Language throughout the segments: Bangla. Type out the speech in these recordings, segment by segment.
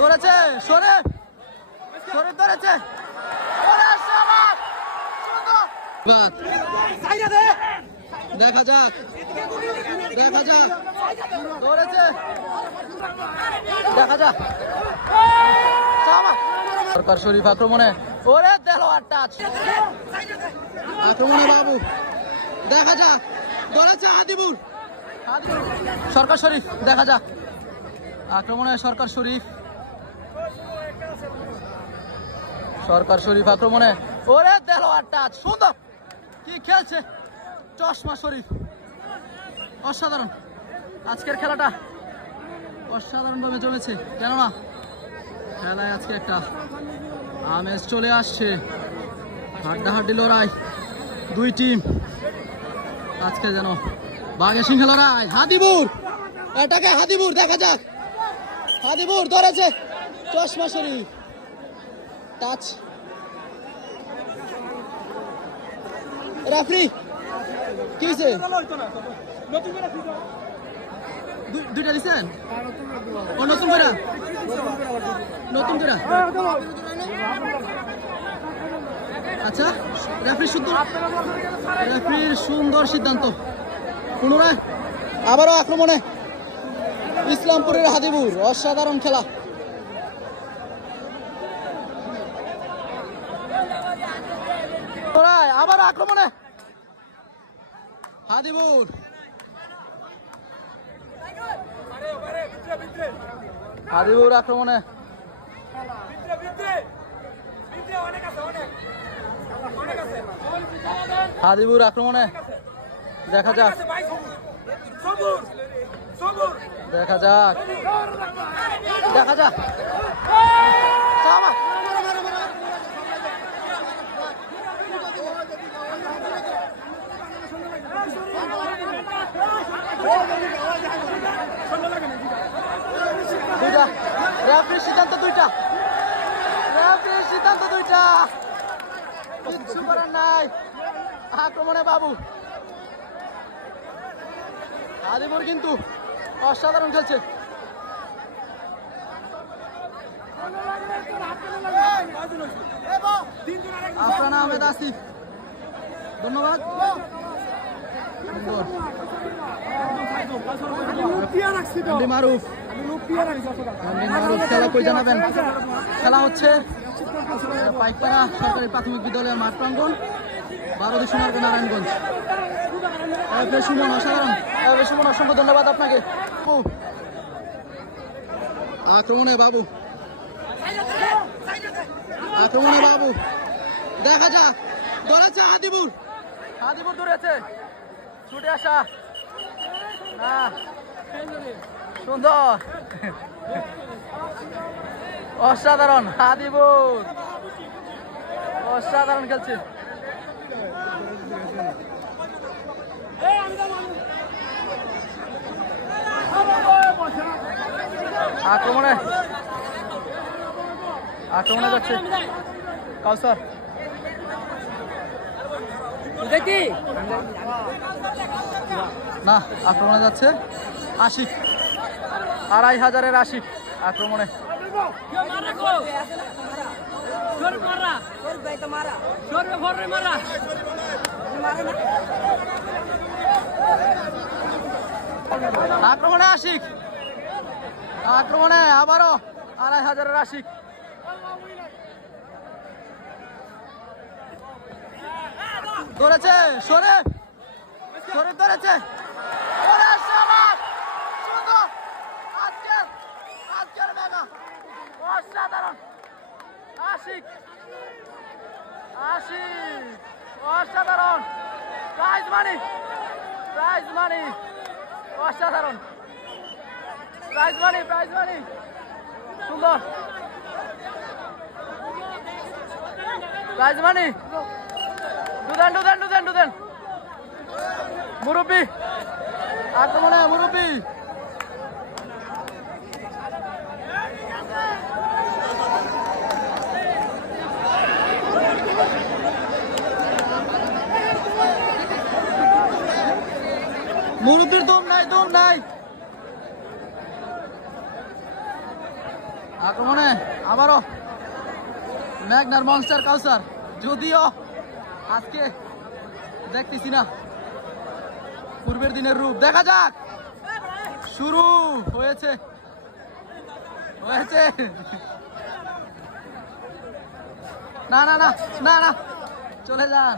ধরেছে শরীফ, শরীফ ধরেছে। দেখা যাক, দেখা যাক, ধরেছে, দেখা যাক। সরকার শরীফ আক্রমণে, ওরে দেলোয়ার টাচ, আক্রমণে বাবু, দেখা যাক, ধরেছে হাদিবুর, সরকার শরীফ, দেখা যাক আক্রমণে সরকার শরীফ, সরকার শরীফ আক্রমণে, ওরে দেলোয়ার টাচ, সুন্দর, কি খেলছে চশমা শরীফ, অসাধারণ। আজকের খেলাটা অসাধারণ ভাবে জমেছে, কেননা খেলায় আজকে একটা আমেজ চলে আসছে, হাড্ডাহাড্ডি লড়াই, দুই টিম আজকে যেন বাঘে সিংহে লড়াই। হাদিবুর, এটাকে হাদিবুর, দেখা যাক, হাদিবুর ধরেছে চশমা শরীফ, টাচ, রেফারি কি হয়েছে? দুইটা দিচ্ছেন ও নতুন করে, নতুন করে, আচ্ছা রেফারি রেফারির সুন্দর সিদ্ধান্ত। পুনরায় আবারও আক্রমণে ইসলামপুরের হাদিবুর, অসাধারণ খেলা। আবার আক্রমণে হাদিবুর, হাদিবুর আক্রমণে, হাদিবুর আক্রমণে, দেখা যাক, দেখা যাক, দেখা যাক, দুইটা রেফারির সিদ্ধান্ত, দুইটা রেফারির সিদ্ধান্ত, দুইটা, কিচ্ছু করার নাই। আক্রমণে বাবু, হাদিবুর কিন্তু অসাধারণ খেলছে। আফরানা আহমেদ আসিফ, ধন্যবাদ। মারুফ, খেলা কই জানাবেন? খেলা হচ্ছে পাইকপাড়া সরকারি প্রাথমিক বিদ্যালয়ের মাঠ প্রাঙ্গণ, 12 সোনারগাঁ নারায়ণগঞ্জ। সুমন, অসাধারণ সুমন, অসংখ্য ধন্যবাদ আপনাকে। আক্রমণে বাবু, আক্রমণে বাবু, দেখা যাক, ধরেছে হাদিবুর, হাদিবুর ধরেছে, ছুটে আসা না, সুন্দর, অসাধারণ, হাদিবুর অসাধারণ খেলছে। আক্রমণে, আক্রমণে যাচ্ছে কাউসার, না আক্রমণে যাচ্ছে আশিক, 2500-এর আশিক আক্রমণে। আক্রমণে আশিক, আক্রমণে আবারও 2500-এর আশিক, ধরেছে শরীফ, শরীফ ধরেছে, অসাধারণ, আশিক, আশিক অসাধারণ, প্রাইজ মানি, প্রাইজ মানি, অসাধারণ, প্রাইজ মানি, প্রাইজ মানি, সুন্দর, প্রাইজ মানি, দুদেন, দুদেন, দুদেন, দুদেন, মুরব্বী আক্রমণে, মুরব্বী মুরব্বীর দম নাই, দম নাই। আক্রমণে আবারও ম্যাগনার মনস্টার কালচার, যদিও আজকে দেখতেছি না পূর্বের দিনের রূপ। দেখা যাক, শুরু হয়েছে হয়েছে না না না না না, চলে যান।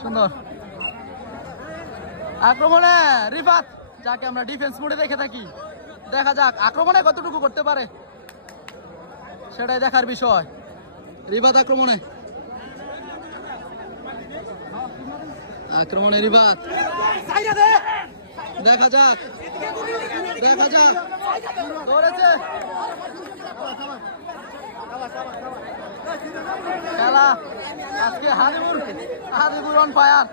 সুন্দর আক্রমণে রিফাত, যাকে আমরা ডিফেন্স মোডে দেখে থাকি। দেখা যাক আক্রমণে কতটুকু করতে পারে, সেটাই দেখার বিষয়। রিফাত আক্রমণে, আক্রমণে রিফাত, দেখা যাক দেখা যাক, ধরেছে খেলা আজকে হাবিবুর অন ফায়ার।